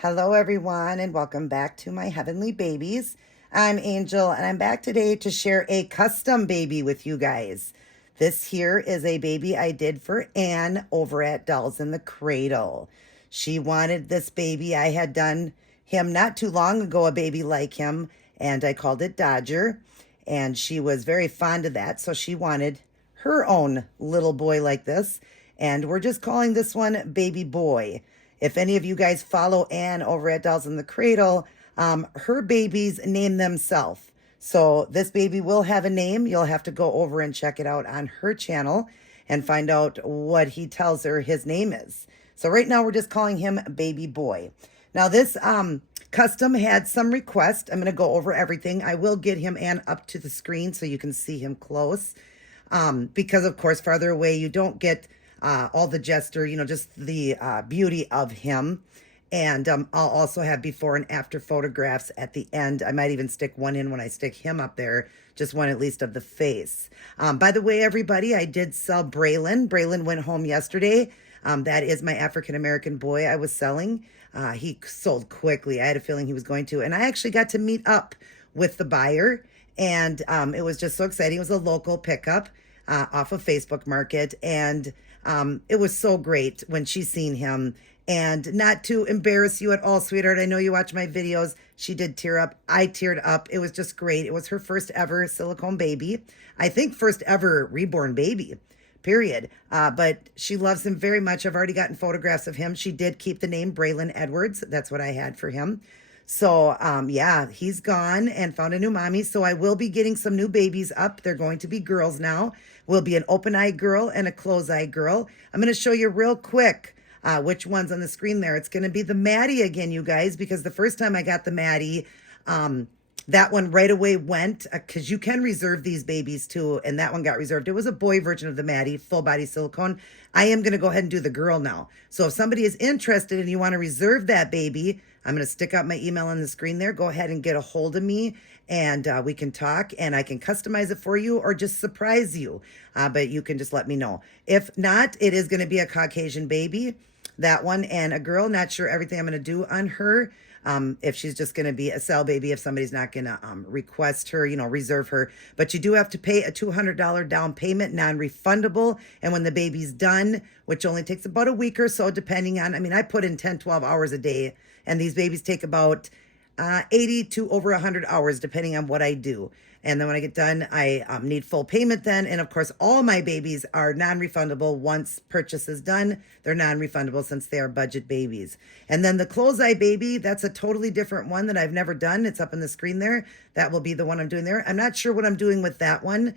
Hello, everyone, and welcome back to my heavenly babies. I'm Angel, and I'm back today to share a custom baby with you guys. This here is a baby I did for Anne over at Dolls in the Cradle. She wanted this baby. I had done him not too long ago, a baby like him, and I called it Dodger. And she was very fond of that, so she wanted her own little boy like this. And we're just calling this one Baby Boy. If any of you guys follow Anne over at Dolls in the Cradle, her babies name themselves. So this baby will have a name. You'll have to go over and check it out on her channel and find out what he tells her his name is. So right now we're just calling him Baby Boy. Now this custom had some requests. I'm going to go over everything. I will get him and up to the screen so you can see him close. Because of course farther away you don't get all the gesture, just the beauty of him. And I'll also have before and after photographs at the end. I might even stick one in when I stick him up there, just one at least of the face. By the way, everybody, I did sell Braylon. Braylon went home yesterday. That is my African-American boy I was selling. He sold quickly. I had a feeling he was going to. And I actually got to meet up with the buyer. And it was just so exciting. It was a local pickup off of Facebook Market. And it was so great when she seen him. And not to embarrass you at all, sweetheart, I know you watch my videos. She did tear up. I teared up. It was just great. It was her first ever silicone baby. I think first ever reborn baby, period. But she loves him very much. I've already gotten photographs of him. She did keep the name Braylon Edwards. That's what I had for him. So, yeah, he's gone and found a new mommy. So I will be getting some new babies up. They're going to be girls now. Will be an open-eye girl and a close-eye girl. I'm going to show you real quick which one's on the screen there. It's going to be the Maddie again, you guys, because the first time I got the Maddie, that one right away went, because you can reserve these babies too, and that one got reserved. It was a boy version of the Maddie, full body silicone. I am going to go ahead and do the girl now. So if somebody is interested and you want to reserve that baby, I'm going to stick out my email on the screen there. Go ahead and get a hold of me, and we can talk, and I can customize it for you or just surprise you. But you can just let me know. If not, it is going to be a Caucasian baby, that one, and a girl. Not sure everything I'm going to do on her. If she's just going to be a sell baby, if somebody's not going to request her, reserve her. But you do have to pay a $200 down payment, non-refundable. And when the baby's done, which only takes about a week or so, depending on, I put in 10, 12 hours a day, and these babies take about 80 to over 100 hours, depending on what I do. And then when I get done, I need full payment then. And of course, all my babies are non-refundable. Once purchase is done, they're non-refundable since they are budget babies. And then the close-eye baby, that's a totally different one that I've never done. It's up on the screen there. That will be the one I'm doing there. I'm not sure what I'm doing with that one.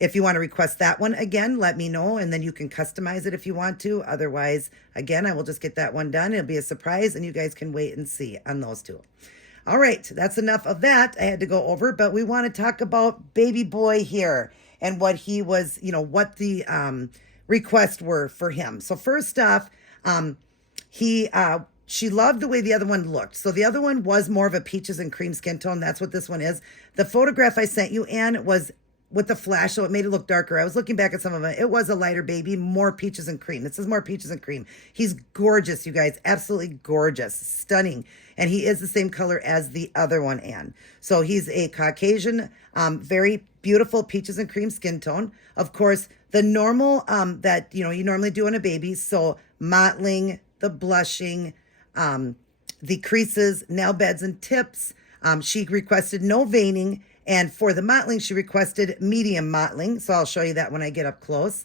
If you want to request that one again, let me know, and then you can customize it if you want to. Otherwise, again, I will just get that one done. It'll be a surprise, and you guys can wait and see on those two. All right, that's enough of that. I had to go over, but we want to talk about Baby Boy here and what he was, what the requests were for him. So first off, she loved the way the other one looked. So the other one was more of a peaches and cream skin tone. That's what this one is. The photograph I sent you, Anne, was with the flash, so it made it look darker. I was looking back at some of it. It was a lighter baby, more peaches and cream. This is more peaches and cream. He's gorgeous, you guys. Absolutely gorgeous. Stunning. And he is the same color as the other one, Anne. So he's a Caucasian, very beautiful peaches and cream skin tone. Of course, the normal that, you normally do on a baby. So mottling, the blushing, the creases, nail beds, and tips. She requested no veining. And for the mottling, she requested medium mottling. So I'll show you that when I get up close.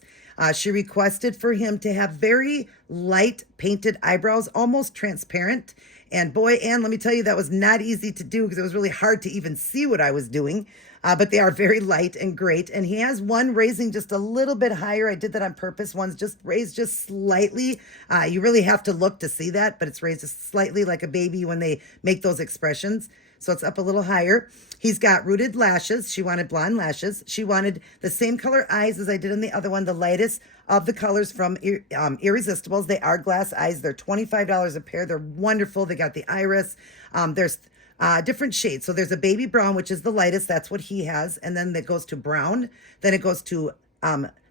She requested for him to have very light painted eyebrows, almost transparent. And boy, Anne, let me tell you, that was not easy to do because it was really hard to even see what I was doing. But they are very light and great. And he has one raising just a little bit higher. I did that on purpose. One's just raised just slightly. You really have to look to see that, but it's raised just slightly like a baby when they make those expressions. So it's up a little higher. He's got rooted lashes. She wanted blonde lashes. She wanted the same color eyes as I did in the other one, the lightest of the colors from Irresistibles. They are glass eyes. They're $25 a pair. They're wonderful. They got the iris. There's different shades. So there's a baby brown, which is the lightest. That's what he has. And then it goes to brown. Then it goes to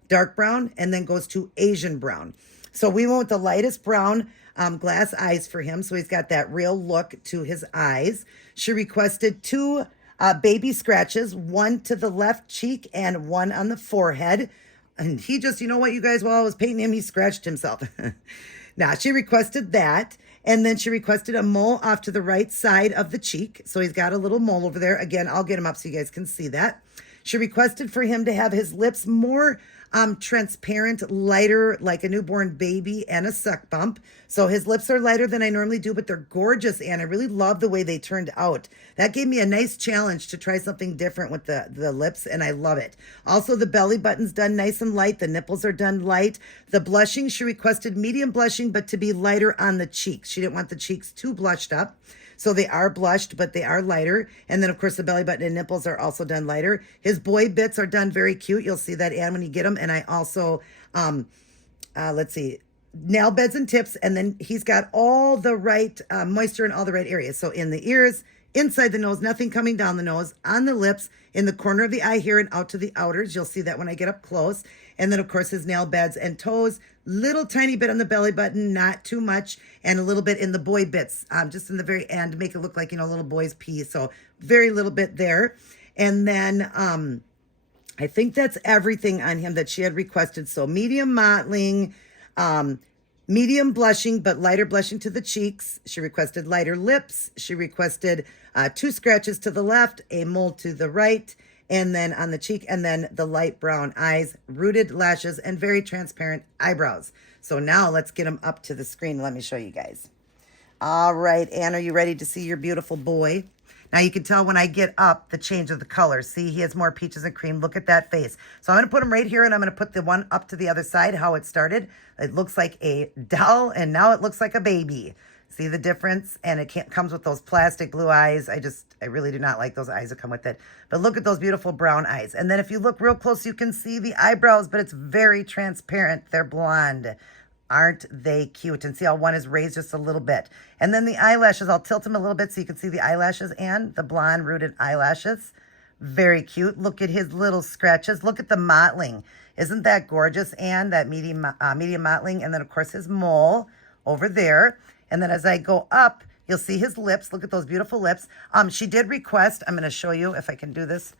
dark brown, and then goes to Asian brown. So we went with the lightest brown glass eyes for him. So he's got that real look to his eyes. She requested two baby scratches, one to the left cheek and one on the forehead. And he just, you know what, you guys, while I was painting him, he scratched himself. Now, she requested that. And then she requested a mole off to the right side of the cheek. So he's got a little mole over there. Again, I'll get him up so you guys can see that. She requested for him to have his lips more transparent, lighter, like a newborn baby, and a suck bump. So his lips are lighter than I normally do, but they're gorgeous, and I really love the way they turned out. That gave me a nice challenge to try something different with the lips, and I love it. Also, the belly button's done nice and light. The nipples are done light. The blushing, she requested medium blushing, but to be lighter on the cheeks. She didn't want the cheeks too blushed up. So they are blushed, but they are lighter. And then, of course, the belly button and nipples are also done lighter. His boy bits are done very cute. You'll see that, Anne, when you get them. And I also, let's see, nail beds and tips. And then he's got all the right moisture in all the right areas. So in the ears, inside the nose, nothing coming down the nose, on the lips, in the corner of the eye here and out to the outers. You'll see that when I get up close. And then, of course, his nail beds and toes, little tiny bit on the belly button, not too much, and a little bit in the boy bits, just in the very end, make it look like, you know, little boy's pee. So very little bit there. And then I think that's everything on him that she had requested. So medium mottling, medium blushing, but lighter blushing to the cheeks. She requested lighter lips. She requested 2 scratches to the left, a mole to the right, and then on the cheek, and then the light brown eyes, rooted lashes, and very transparent eyebrows. So now let's get them up to the screen. Let me show you guys. All right, Anne, are you ready to see your beautiful boy? Now you can tell when I get up the change of the colors. See, he has more peaches and cream. Look at that face. So I'm going to put him right here, and I'm going to put the one up to the other side, how it started. It looks like a doll, and now it looks like a baby. See the difference? And it comes with those plastic blue eyes. I really do not like those eyes that come with it. But look at those beautiful brown eyes. And then if you look real close, you can see the eyebrows, but it's very transparent. They're blonde. Aren't they cute? And see how one is raised just a little bit. And then the eyelashes, I'll tilt them a little bit so you can see the eyelashes and the blonde rooted eyelashes. Very cute. Look at his little scratches. Look at the mottling. Isn't that gorgeous? And that medium mottling. And then, of course, his mole over there. And then as I go up, you'll see his lips. Look at those beautiful lips. She did request, I'm going to show you if I can do this.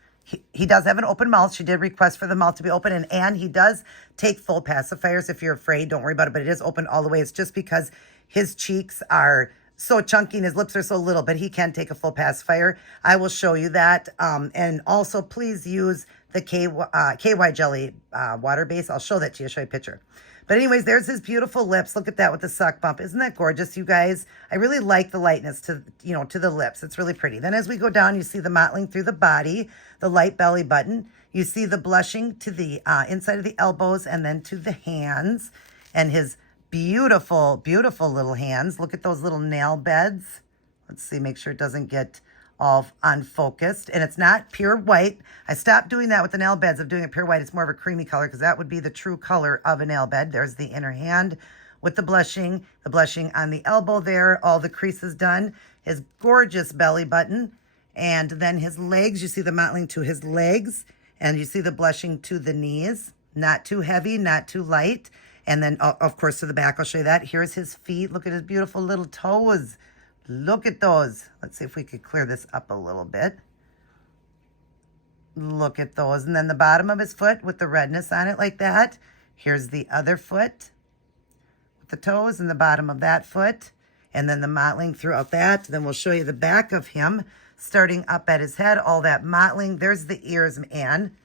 He does have an open mouth. She did request for the mouth to be open. And he does take full pacifiers. If you're afraid, don't worry about it. But it is open all the way. It's just because his cheeks are so chunky and his lips are so little. But he can take a full pacifier. I will show you that. And also, please use the KY Jelly water base. I'll show that to you. I'll show you a picture. But anyways, there's his beautiful lips. Look at that with the suck bump. Isn't that gorgeous, you guys? I really like the lightness to the lips. It's really pretty. Then as we go down, you see the mottling through the body, the light belly button. You see the blushing to the inside of the elbows and then to the hands. And his beautiful, beautiful little hands. Look at those little nail beds. Let's see, make sure it doesn't get all unfocused. And it's not pure white. I stopped doing that with the nail beds of doing it pure white. It's more of a creamy color because that would be the true color of a nail bed. There's the inner hand with the blushing on the elbow there, all the creases done, his gorgeous belly button, and then his legs. You see the mottling to his legs, and you see the blushing to the knees. Not too heavy, not too light. And then, of course, to the back, I'll show you that. Here's his feet. Look at his beautiful little toes. Look at those. Let's see if we could clear this up a little bit. Look at those. And then the bottom of his foot with the redness on it like that. Here's the other foot with the toes and the bottom of that foot. And then the mottling throughout that. Then we'll show you the back of him starting up at his head. All that mottling. There's the ears, Anne.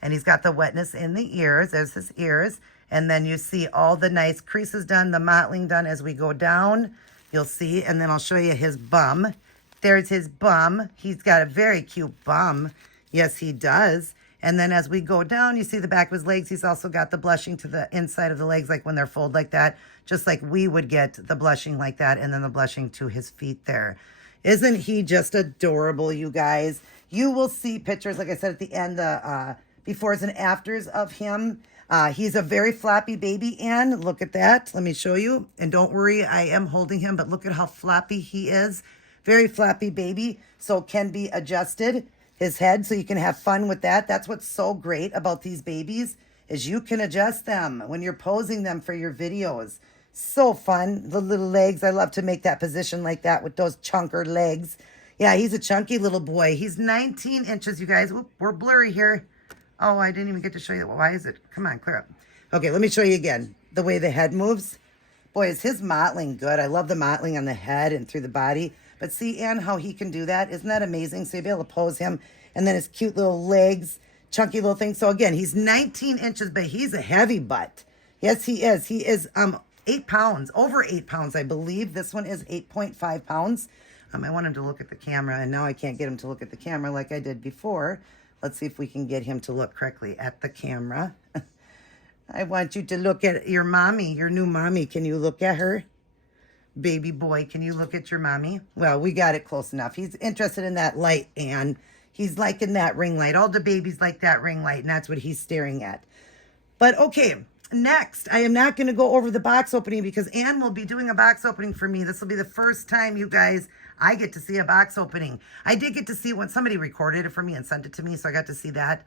And he's got the wetness in the ears. There's his ears. And then you see all the nice creases done, the mottling done as we go down. You'll see, and then I'll show you his bum. There's his bum. He's got a very cute bum. Yes, he does. And then as we go down, you see the back of his legs. He's also got the blushing to the inside of the legs, like when they're folded like that, just like we would get the blushing like that, and then the blushing to his feet there. Isn't he just adorable, you guys? You will see pictures, like I said, at the end, befores and afters of him. He's a very floppy baby, Anne. Look at that. Let me show you. And don't worry, I am holding him, but look at how floppy he is. Very floppy baby, so can be adjusted, his head, so you can have fun with that. That's what's so great about these babies is you can adjust them when you're posing them for your videos. So fun. The little legs. I love to make that position like that with those chunker legs. Yeah, he's a chunky little boy. He's 19 inches, you guys. Whoop, we're blurry here. Oh, I didn't even get to show you. Why is it? Come on, clear up. Okay, let me show you again. The way the head moves. Boy, is his mottling good. I love the mottling on the head and through the body. But see, Ann, how he can do that? Isn't that amazing? So you'll be able to pose him. And then his cute little legs, chunky little thing. So again, he's 19 inches, but he's a heavy butt. Yes, he is. He is 8 pounds, over 8 pounds, I believe. This one is 8.5 pounds. I want him to look at the camera, and now I can't get him to look at the camera like I did before. Let's see if we can get him to look correctly at the camera. I want you to look at your mommy, your new mommy. Can you look at her? Baby boy, can you look at your mommy? Well, we got it close enough. He's interested in that light, Ann. He's liking that ring light. All the babies like that ring light, and that's what he's staring at. But okay, next, I am not going to go over the box opening because Ann will be doing a box opening for me. This will be the first time, you guys, I get to see a box opening. I did get to see when somebody recorded it for me and sent it to me, so I got to see that.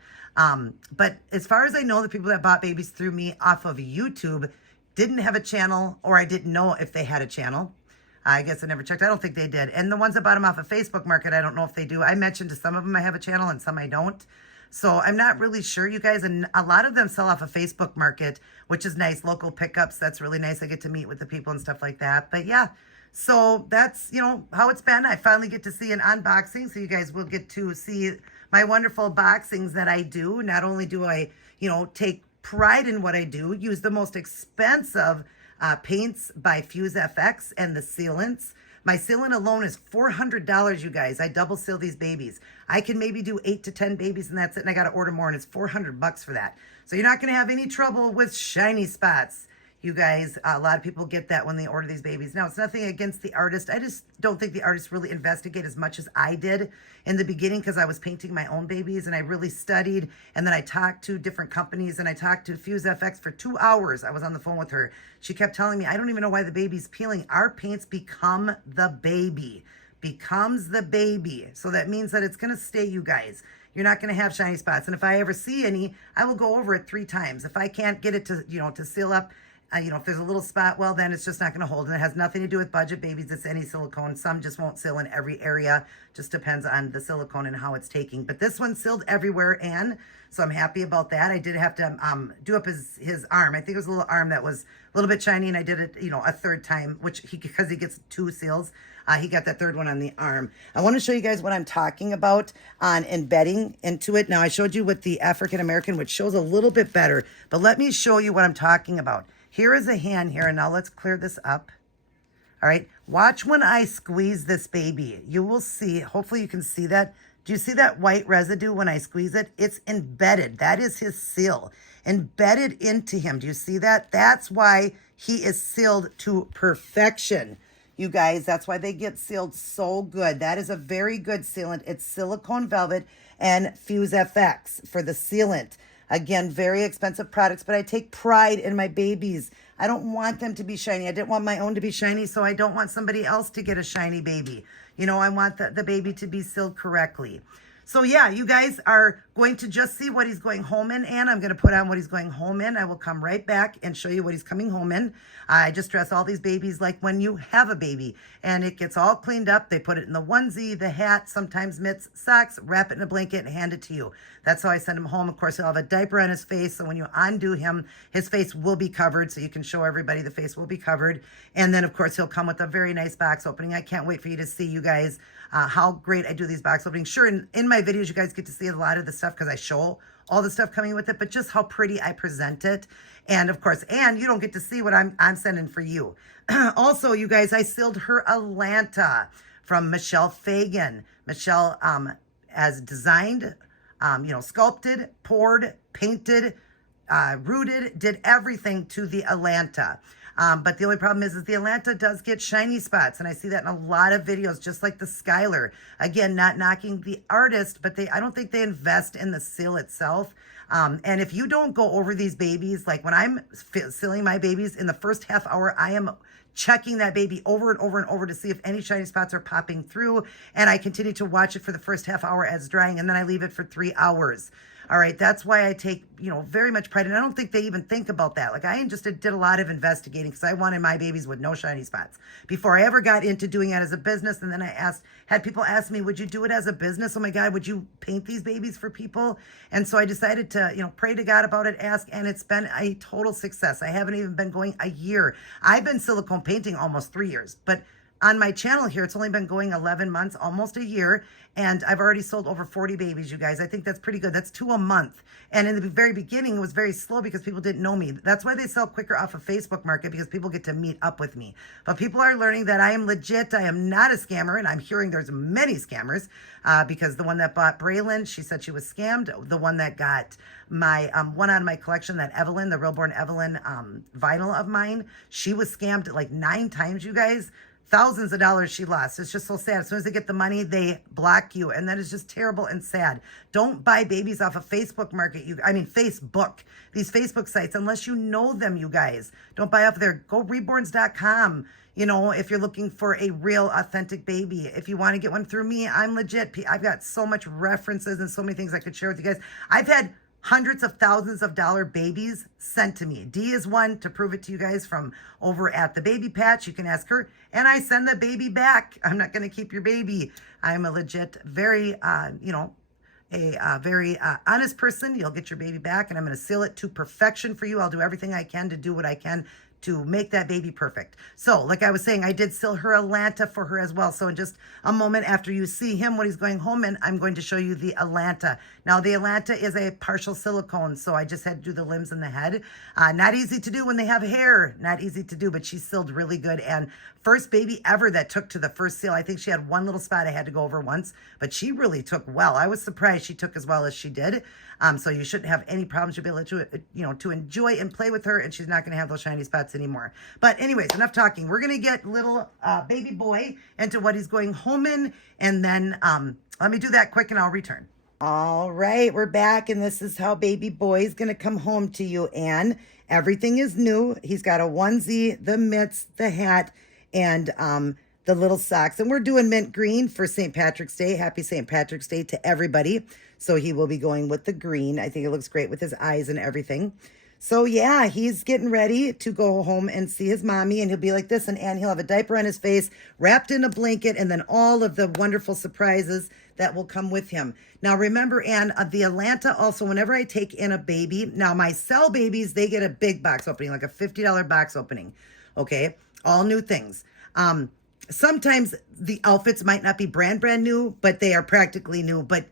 But as far as I know, the people that bought babies through me off of YouTube didn't have a channel, or I didn't know if they had a channel. I guess I never checked. I don't think they did. And the ones that bought them off of Facebook Market, I don't know if they do. I mentioned to some of them I have a channel and some I don't. So I'm not really sure, you guys. And a lot of them sell off of Facebook Market, which is nice. Local pickups, that's really nice. I get to meet with the people and stuff like that. But yeah, so that's, you know, how it's been. I finally get to see an unboxing. So you guys will get to see my wonderful boxings that I do. Not only do I, you know, take pride in what I do, use the most expensive paints by Fuse FX and the sealants. My sealant alone is $400, you guys. I double seal these babies. I can maybe do 8 to 10 babies and that's it. And I got to order more and it's $400 for that. So you're not going to have any trouble with shiny spots. You guys, a lot of people get that when they order these babies. Now, it's nothing against the artist. I just don't think the artist really investigate as much as I did in the beginning because I was painting my own babies and I really studied. And then I talked to different companies and I talked to Fuse FX for 2 hours. I was on the phone with her. She kept telling me, I don't even know why the baby's peeling. Our paints become the baby. Becomes the baby. So that means that it's going to stay, you guys. You're not going to have shiny spots. And if I ever see any, I will go over it 3 times. If I can't get it to, you know, to seal up, you know, if there's a little spot, well, then it's just not going to hold. And it has nothing to do with budget babies. It's any silicone. Some just won't seal in every area. Just depends on the silicone and how it's taking. But this one sealed everywhere, and so I'm happy about that. I did have to do up his arm. I think it was a little arm that was a little bit shiny, and I did it, you know, a 3rd time, which because he gets 2 seals, he got that 3rd one on the arm. I want to show you guys what I'm talking about on embedding into it. Now, I showed you with the African American, which shows a little bit better, but let me show you what I'm talking about. Here is a hand here, and now let's clear this up. All right, watch when I squeeze this baby. You will see, hopefully you can see that. Do you see that white residue when I squeeze it? It's embedded. That is his seal, embedded into him. Do you see that? That's why he is sealed to perfection. You guys, that's why they get sealed so good. That is a very good sealant. It's silicone velvet and Fuse FX for the sealant. Again, very expensive products, but I take pride in my babies. I don't want them to be shiny. I didn't want my own to be shiny, so I don't want somebody else to get a shiny baby. You know, I want the baby to be sealed correctly. So yeah, you guys are going to just see what he's going home in, and I'm going to put on what he's going home in. I will come right back and show you what he's coming home in. I just dress all these babies like when you have a baby, and it gets all cleaned up. They put it in the onesie, the hat, sometimes mitts, socks, wrap it in a blanket, and hand it to you. That's how I send him home. Of course, he'll have a diaper on his face, so when you undo him, his face will be covered, so you can show everybody the face will be covered. And then, of course, he'll come with a very nice box opening. I can't wait for you to see, you guys, how great I do these box openings. Sure, in my videos, you guys get to see a lot of the stuff because I show all the stuff coming with it, but just how pretty I present it. And of course, and you don't get to see what I'm sending for you. Also, you guys, I sealed her Atlanta from Michelle Fagan. Michelle has designed, you know, sculpted, poured, painted, rooted, did everything to the Atlanta. But the only problem is the Atlanta does get shiny spots. And I see that in a lot of videos, just like the Skylar. Again, not knocking the artist, but I don't think they invest in the seal itself. And if you don't go over these babies, like when I'm sealing my babies in the first half hour, I am checking that baby over and over and over to see if any shiny spots are popping through. And I continue to watch it for the first half hour as drying, and then I leave it for 3 hours. All right. That's why I take, very much pride. And I don't think they even think about that. Like I just did a lot of investigating because I wanted my babies with no shiny spots before I ever got into doing it as a business. And then had people ask me, would you do it as a business? Oh my God, would you paint these babies for people? And so I decided to, pray to God about it, ask, and it's been a total success. I haven't even been going a year. I've been silicone painting almost 3 years, but on my channel here, it's only been going 11 months, almost a year, and I've already sold over 40 babies, you guys. I think that's pretty good. That's 2 a month. And in the very beginning, it was very slow because people didn't know me. That's why they sell quicker off of Facebook Market, because people get to meet up with me. But people are learning that I am legit. I am not a scammer, and I'm hearing there's many scammers because the one that bought Braylon, she said she was scammed. The one that got my one out of my collection, that Evelyn, the Reborn Evelyn vinyl of mine, she was scammed like 9 times, you guys. Thousands of dollars she lost. It's just so sad. As soon as they get the money, they block you. And that is just terrible and sad. Don't buy babies off of Facebook Market. Facebook. These Facebook sites, unless you know them, you guys. Don't buy off there. Go reborns.com. If you're looking for a real authentic baby. If you want to get one through me, I'm legit. I've got so much references and so many things I could share with you guys. I've had hundreds of thousands of dollar babies sent to me. D is one to prove it to you guys from over at the Baby Patch. You can ask her, and I send the baby back. I'm not going to keep your baby. I'm a legit, very, very honest person. You'll get your baby back, and I'm going to seal it to perfection for you. I'll do everything I can to do what I can to make that baby perfect. So, like I was saying, I did seal her Atlanta for her as well. So in just a moment after you see him when he's going home, and I'm going to show you the Atlanta. Now, the Atlanta is a partial silicone, so I just had to do the limbs and the head. Not easy to do when they have hair. Not easy to do, but she sealed really good. And first baby ever that took to the first seal. I think she had one little spot I had to go over once, but she really took well. I was surprised she took as well as she did. So you shouldn't have any problems. You'll be able to enjoy and play with her, and she's not going to have those shiny spots anymore. But anyways, enough talking. We're going to get little baby boy into what he's going home in, and then let me do that quick, and I'll return. All right, we're back, and this is how baby boy is going to come home to you, Anne. Everything is new. He's got a onesie, the mitts, the hat, and the little socks. And we're doing mint green for St. Patrick's Day. Happy St. Patrick's Day to everybody. So he will be going with the green. I think it looks great with his eyes and everything. So yeah, he's getting ready to go home and see his mommy, and he'll be like this, and he'll have a diaper on his face, wrapped in a blanket, and then all of the wonderful surprises that will come with him. Now remember, Anne, the Atlanta also, whenever I take in a baby, now my cell babies, they get a big box opening, like a $50 box opening. Okay, all new things. Sometimes the outfits might not be brand new, but they are practically new. But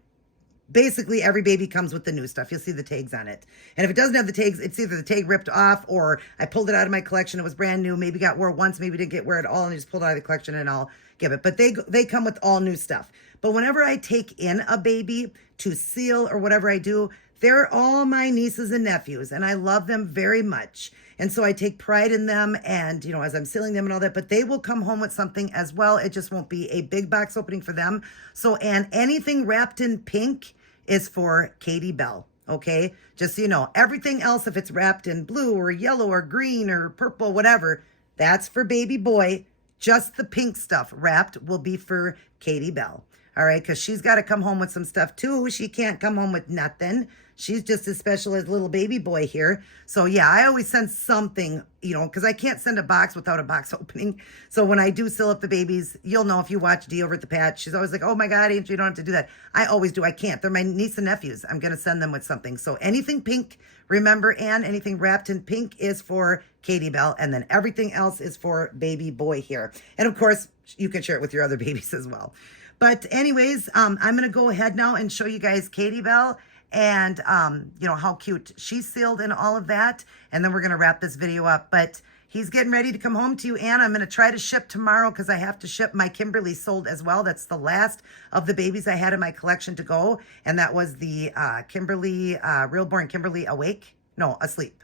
basically, every baby comes with the new stuff. You'll see the tags on it. And if it doesn't have the tags, it's either the tag ripped off or I pulled it out of my collection. It was brand new. Maybe got wore once, maybe didn't get wear at all, and I just pulled it out of the collection and I'll give it. But they come with all new stuff. But whenever I take in a baby to seal or whatever I do, they're all my nieces and nephews, and I love them very much. And so I take pride in them, and, as I'm sealing them and all that, but they will come home with something as well. It just won't be a big box opening for them. So, and anything wrapped in pink is for Katie Bell. Okay. Just so you know, everything else, if it's wrapped in blue or yellow or green or purple, whatever, that's for baby boy. Just the pink stuff wrapped will be for Katie Bell. All right. Cause she's got to come home with some stuff too. She can't come home with nothing. She's just as special as little baby boy here. So yeah, I always send something, because I can't send a box without a box opening. So when I do seal up the babies, you'll know if you watch Dee over at the Patch. She's always like, oh my God, Angel, you don't have to do that. I always do. I can't. They're my niece and nephews. I'm going to send them with something. So anything pink, remember, Anne, anything wrapped in pink is for Katie Bell. And then everything else is for baby boy here. And of course, you can share it with your other babies as well. But anyways, I'm going to go ahead now and show you guys Katie Bell. And, how cute she's sealed and all of that. And then we're going to wrap this video up. But he's getting ready to come home to you, Anna. I'm going to try to ship tomorrow because I have to ship. My Kimberly sold as well. That's the last of the babies I had in my collection to go. And that was the Kimberly, Reborn Kimberly Awake. No, Asleep.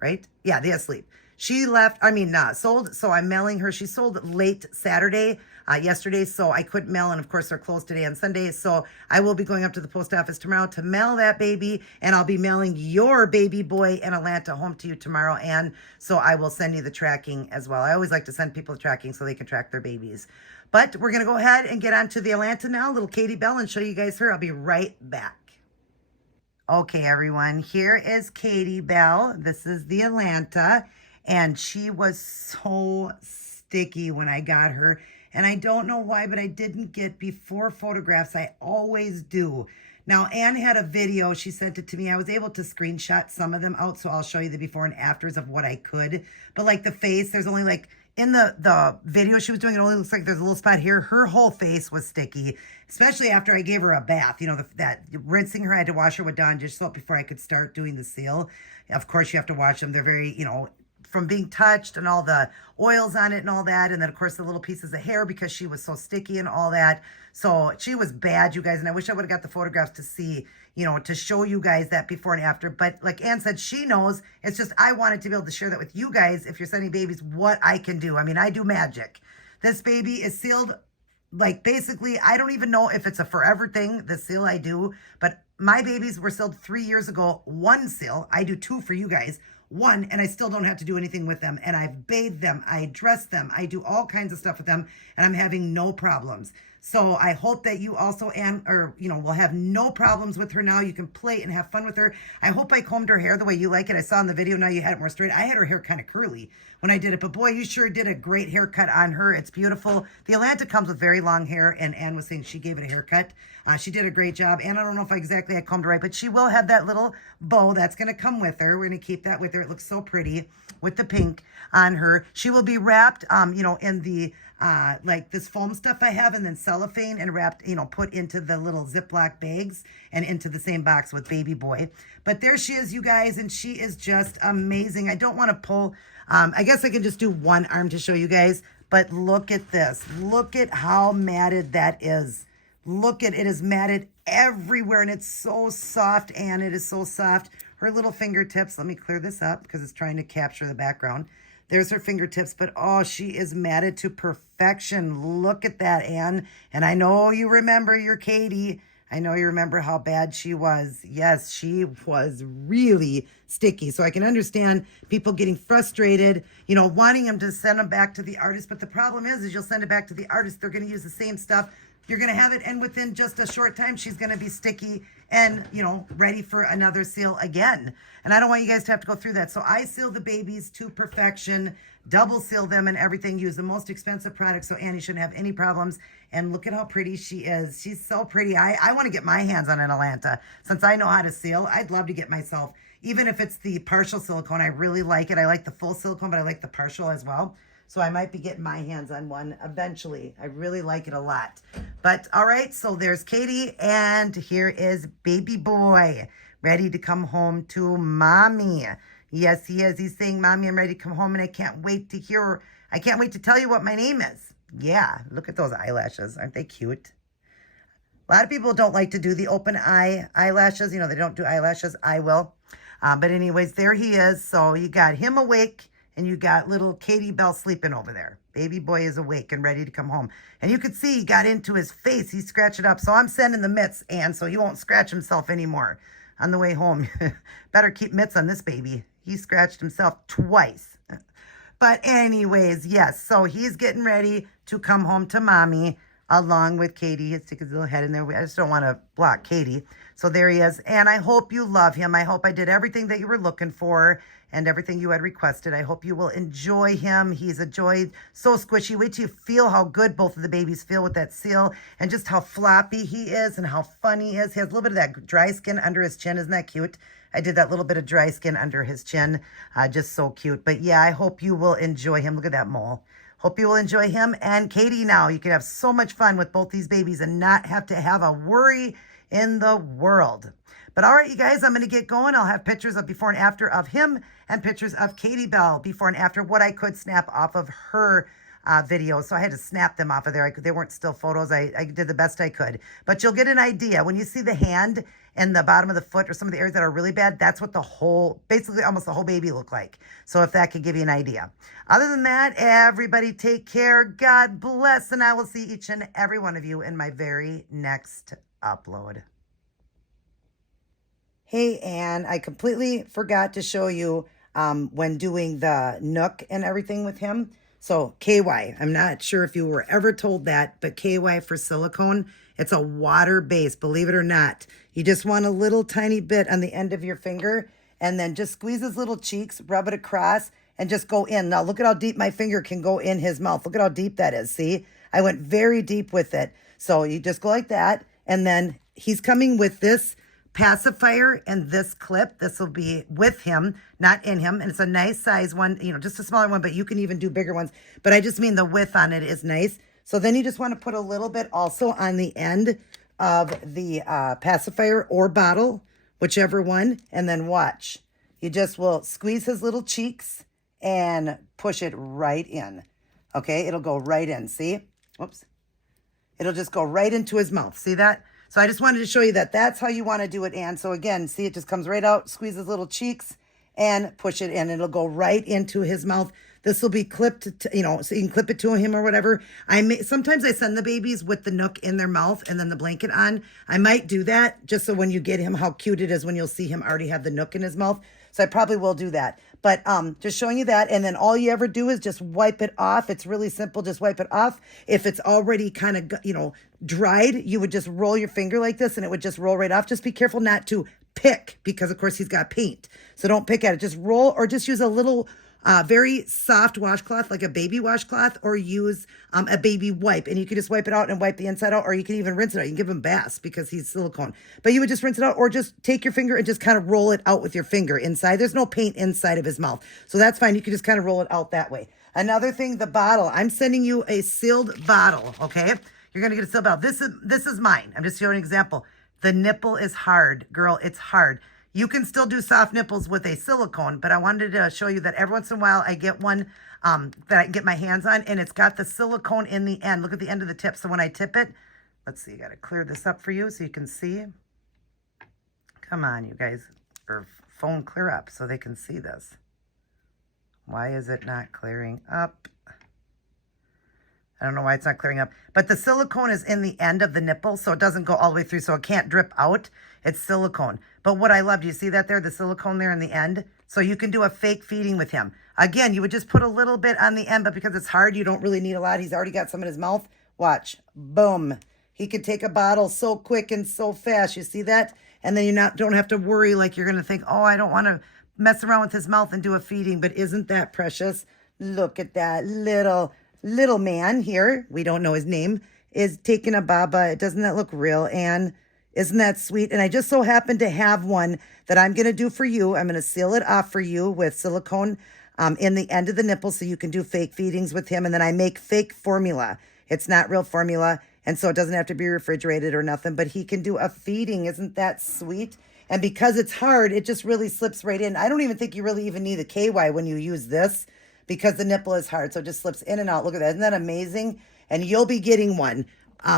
Right? Yeah, the Asleep. She left, sold. So I'm mailing her. She sold late Saturday. Yesterday, so I couldn't mail, and of course they're closed today on Sunday, so I will be going up to the post office tomorrow to mail that baby, and I'll be mailing your baby boy in Atlanta home to you tomorrow, and so I will send you the tracking as well. I always like to send people the tracking so they can track their babies. But we're going to go ahead and get on to the Atlanta now, little Katie Bell, and show you guys her. I'll be right back. Okay, everyone, here is Katie Bell. This is the Atlanta, and she was so sticky when I got her. And I don't know why, but I didn't get before photographs. I always do. Now, Anne had a video. She sent it to me. I was able to screenshot some of them out, so I'll show you the before and afters of what I could. But like the face, there's only like in the video she was doing, it only looks like there's a little spot here. Her whole face was sticky, especially after I gave her a bath. You know, that rinsing her, I had to wash her with Dawn dish soap before I could start doing the seal. Of course, you have to wash them. They're very, you know, from being touched and all the oils on it and all that. And then, of course, the little pieces of hair because she was so sticky and all that. So she was bad, you guys. And I wish I would have got the photographs to see, you know, to show you guys that before and after. But like Ann said, she knows. It's just I wanted to be able to share that with you guys if you're sending babies, what I can do. I mean, I do magic. This baby is sealed. Like, basically, I don't even know if it's a forever thing, the seal I do. But my babies were sealed 3 years ago. One seal. I do 2 for you guys. 1, and I still don't have to do anything with them. And I've bathed them. I dress them. I do all kinds of stuff with them. And I'm having no problems. So I hope that you also, will have no problems with her now. You can play and have fun with her. I hope I combed her hair the way you like it. I saw in the video now you had it more straight. I had her hair kind of curly when I did it. But boy, you sure did a great haircut on her. It's beautiful. The Atlanta comes with very long hair. And Ann was saying she gave it a haircut. She did a great job. And I don't know if I combed her right, but she will have that little bow that's going to come with her. We're going to keep that with her. It looks so pretty with the pink on her. She will be wrapped, in the like this foam stuff I have, and then cellophane and wrapped, put into the little Ziploc bags and into the same box with Baby Boy. But there she is, you guys, and she is just amazing. I don't want to pull, I guess I can just do one arm to show you guys, but look at this. Look at how matted that is. Look at it is matted everywhere, and it's so soft, and it is so soft. Her little fingertips, let me clear this up because it's trying to capture the background. There's her fingertips, but oh, she is matted to perfection. Look at that, Anne. And I know you remember your Katie. I know you remember how bad she was. Yes, she was really sticky. So I can understand people getting frustrated, wanting them to send them back to the artist. But the problem is you'll send it back to the artist. They're going to use the same stuff. You're going to have it, and within just a short time, she's going to be sticky and, ready for another seal again. And I don't want you guys to have to go through that. So I seal the babies to perfection, double seal them and everything, use the most expensive product so Annie shouldn't have any problems. And look at how pretty she is. She's so pretty. I want to get my hands on an Atlanta. Since I know how to seal, I'd love to get myself, even if it's the partial silicone, I really like it. I like the full silicone, but I like the partial as well. So I might be getting my hands on one eventually. I really like it a lot. But all right, so there's Katie, and here is Baby Boy, ready to come home to Mommy. Yes, he is. He's saying, Mommy, I'm ready to come home, and I can't wait to tell you what my name is. Yeah, look at those eyelashes. Aren't they cute? A lot of people don't like to do the open eyelashes. They don't do eyelashes. I will. But anyways, there he is. So you got him awake. And you got little Katie Bell sleeping over there. Baby Boy is awake and ready to come home. And you could see he got into his face. He scratched it up. So I'm sending the mitts, and so he won't scratch himself anymore on the way home. Better keep mitts on this baby. He scratched himself twice. But anyways, yes. So he's getting ready to come home to Mommy along with Katie. He'll stick his little head in there. I just don't want to block Katie. So there he is. And I hope you love him. I hope I did everything that you were looking for and everything you had requested. I hope you will enjoy him. He's a joy, so squishy. Wait till you feel how good both of the babies feel with that seal and just how floppy he is and how fun he is. He has a little bit of that dry skin under his chin. Isn't that cute? I did that little bit of dry skin under his chin. Just so cute. But yeah, I hope you will enjoy him. Look at that mole. Hope you will enjoy him and Katie now. You can have so much fun with both these babies and not have to have a worry in the world. But all right, you guys, I'm going to get going. I'll have pictures of before and after of him and pictures of Katie Bell before and after what I could snap off of her video. So I had to snap them off of there. They weren't still photos. I did the best I could. But you'll get an idea. When you see the hand and the bottom of the foot or some of the areas that are really bad, that's what basically almost the whole baby look like. So if that could give you an idea. Other than that, everybody take care. God bless. And I will see each and every one of you in my very next upload. Hey, Anne, I completely forgot to show you when doing the nook and everything with him. So KY, I'm not sure if you were ever told that, but KY for silicone, it's a water base, believe it or not. You just want a little tiny bit on the end of your finger and then just squeeze his little cheeks, rub it across, and just go in. Now look at how deep my finger can go in his mouth. Look at how deep that is. See, I went very deep with it. So you just go like that. And then he's coming with this pacifier and this clip. This will be with him, not in him. And it's a nice size one, you know, just a smaller one, but you can even do bigger ones. But I just mean the width on it is nice. So then you just want to put a little bit also on the end of the pacifier or bottle, whichever one. And then watch. You just will squeeze his little cheeks and push it right in. Okay, it'll go right in. See? Whoops. It'll just go right into his mouth. See that? So I just wanted to show you that that's how you want to do it, Ann. So again, see, it just comes right out, squeeze his little cheeks, and push it in. It'll go right into his mouth. This will be clipped, to, you know, so you can clip it to him or whatever. Sometimes I send the babies with the nook in their mouth and then the blanket on. I might do that just so when you get him, how cute it is when you'll see him already have the nook in his mouth. So I probably will do that. But just showing you that. And then all you ever do is just wipe it off. It's really simple. Just wipe it off. If it's already kind of, you know, dried, you would just roll your finger like this and it would just roll right off. Just be careful not to pick because, of course, he's got paint. So don't pick at it. Just roll or just use a little very soft washcloth, like a baby washcloth, or use a baby wipe. And you can just wipe it out and wipe the inside out, or you can even rinse it out. You can give him baths because he's silicone. But you would just rinse it out or just take your finger and just kind of roll it out with your finger inside. There's no paint inside of his mouth. So that's fine. You can just kind of roll it out that way. Another thing, the bottle. I'm sending you a sealed bottle, okay? You're going to get a sealed bottle. This is mine. I'm just showing an example. The nipple is hard. Girl, it's hard. You can still do soft nipples with a silicone, but I wanted to show you that every once in a while I get one that I can get my hands on, and it's got the silicone in the end. Look at the end of the tip. So when I tip it, let's see, I got to clear this up for you so you can see. Come on, you guys, or phone clear up so they can see this. Why is it not clearing up? I don't know why it's not clearing up. But the silicone is in the end of the nipple, so it doesn't go all the way through, so it can't drip out. It's silicone. But what I love, do you see that there? The silicone there in the end? So you can do a fake feeding with him. Again, you would just put a little bit on the end, but because it's hard, you don't really need a lot. He's already got some in his mouth. Watch. Boom. He could take a bottle so quick and so fast. You see that? And then you don't have to worry like you're going to think, oh, I don't want to mess around with his mouth and do a feeding. But isn't that precious? Look at that little man here, we don't know his name, is taking a baba. Doesn't that look real, Anne? Isn't that sweet? And I just so happen to have one that I'm going to do for you. I'm going to seal it off for you with silicone in the end of the nipple so you can do fake feedings with him. And then I make fake formula. It's not real formula, and so it doesn't have to be refrigerated or nothing, but he can do a feeding. Isn't that sweet? And because it's hard, it just really slips right in. I don't even think you really even need a KY when you use this, because the nipple is hard, so it just slips in and out. Look at that. Isn't that amazing? And you'll be getting one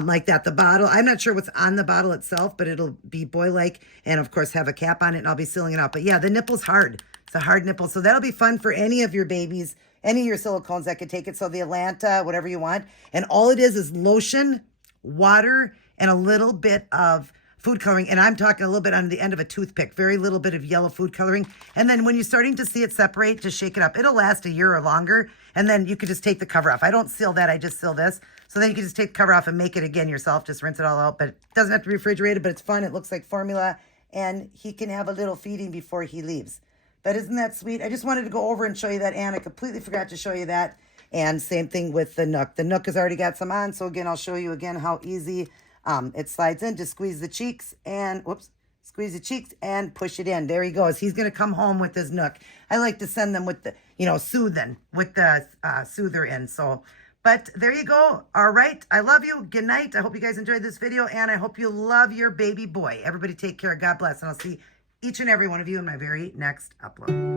like that. The bottle, I'm not sure what's on the bottle itself, but it'll be boy-like and, of course, have a cap on it, and I'll be sealing it out. But, yeah, the nipple's hard. It's a hard nipple, so that'll be fun for any of your babies, any of your silicones that could take it. So the Atlanta, whatever you want. And all it is lotion, water, and a little bit of food coloring, and I'm talking a little bit on the end of a toothpick, very little bit of yellow food coloring. And then when you're starting to see it separate, just shake it up. It'll last a year or longer, and then you could just take the cover off. I don't seal that, I just seal this. So then you can just take the cover off and make it again yourself, just rinse it all out. But it doesn't have to be refrigerated, but it's fun. It looks like formula, and he can have a little feeding before he leaves. But isn't that sweet? I just wanted to go over and show you that, and I completely forgot to show you that. And same thing with the nook. The nook has already got some on, so again, I'll show you again how easy it slides in. Just squeeze the cheeks and, squeeze the cheeks and push it in. There he goes. He's going to come home with his nook. I like to send them with the, soothing, with the soother in. So, but there you go. All right. I love you. Good night. I hope you guys enjoyed this video, and I hope you love your baby boy. Everybody take care. God bless. And I'll see each and every one of you in my very next upload.